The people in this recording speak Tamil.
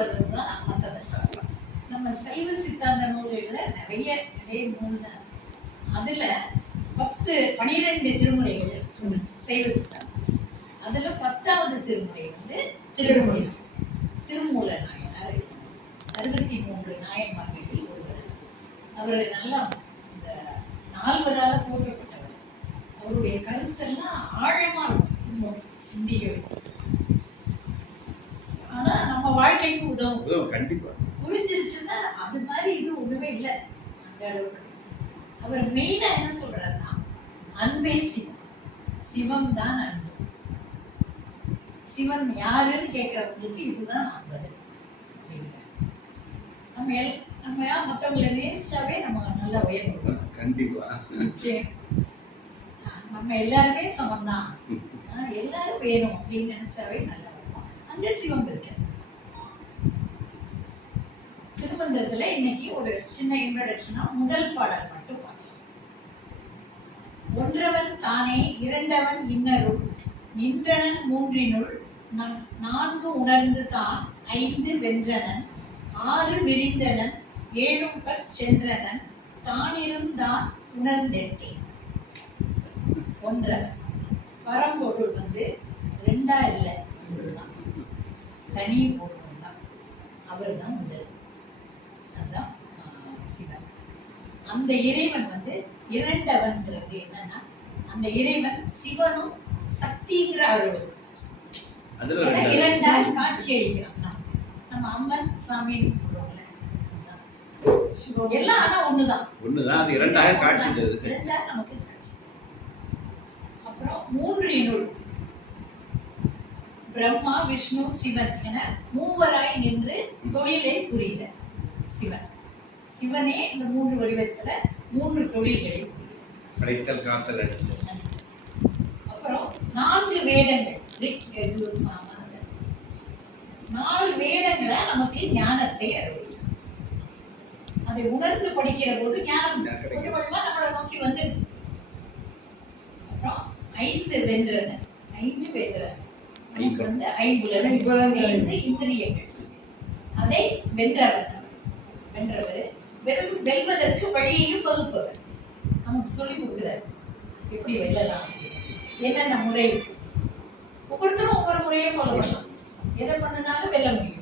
வர்றதுதான் மற்றது. நம்ம சைவ சித்தாந்த நூல்களில் நிறைய நூல். அதுல 12 திருமுறைகள் சைவ சித்தாந்தம். அதுல 10வது திருமுறை வந்து திருமூல நாயனார். 63 நாயன்மார்களில் ஒருவர். அவர் நல்லா இந்த 4வரால போற்றப்பட்டவர். அவருடைய கருத்தெல்லாம் ஆழமா இருக்கும், சிந்திக்க. ஆனா நம்ம வாழ்க்கைக்கு உதவும். கண்டிப்பா புரிஞ்சிருச்சுன்னா அது மாதிரி இது ஒண்ணுமே இல்லை அந்த அளவுக்கு. அவர் மெயினா என்ன சொல்றாருன்னா, அன்பே சிவம், சிவம் தான் அன்பு. சிவன் யாருன்னு கேட்கறவங்களுக்கு இதுதான் பதில். நம்ம மற்றவங்களை நேசிச்சாவே நம்ம நல்லா உயர்ந்துருக்கோம். கண்டிப்பா நம்ம எல்லாருமே சமம்தான், எல்லாரும் வேணும் அப்படின்னு நினைச்சாவே நல்லா இருக்கும். அங்க சிவம் இருக்கு. திருமந்திரத்துல இன்னைக்கு ஒரு சின்ன இன்ட்ரோடக்ஷனா முதல் பாடல் மட்டும் பார்க்கலாம். ஒன்றவன் தானே இரண்டவன் இன்னருள் நின்றனன் மூன்றினுள் 4 உணர்ந்து தான் 5 வென்றனன் 6 விரிந்தனன் 7 சென்றனன் தானிருந்தான் உணர்ந்தெட்டேன். ஒன்றவன் பரம்பொருள் வந்து 2 இல்லை, தனி பொருள் தான். அவர் தான் முதல், அதுதான் சிவன். அந்த இறைவன் வந்து இரண்டவன்கிறது என்னன்னா, அந்த இறைவன் சிவனும் சக்திங்கிற அருள் இரண்டால் காட்சி அளிக்கிறான். நம்ம அம்மன் சாமி எல்லாம் ஆனா ஒண்ணுதான், அது இரண்டாக காட்சி நமக்கு காட்சி. அப்புறம் 3 பிரம்மா விஷ்ணு சிவன் என மூவராய் நின்று தொழிலை புரிகிற சிவன். சிவனே இந்த 3 வடிவத்துல 3 தொழில்களை படைத்தல், காத்தல், அப்புறம் 4 வேதங்கள். 4 வேதங்களை நமக்கு ஞானத்தை அருள். அதை உணர்ந்து படிக்கிற போது ஞானம் கொஞ்சம் கொஞ்சமா நம்மளை நோக்கி வந்து. அப்புறம் 5 வென்றன. 5 வென்றன வந்து 5 இந்திரியங்கள். அதை வென்றவர் வெல்வதற்கு வழியையும் வகுப்பவர். நமக்கு சொல்லி கொடுக்கிறார் எப்படி வெல்லலாம், என்னென்ன முறை. ஒவ்வொருத்தரும் ஒவ்வொரு முறையை ஃபாலோ பண்ணலாம். எதை பண்ணினாலும் வெல்ல முடியும்.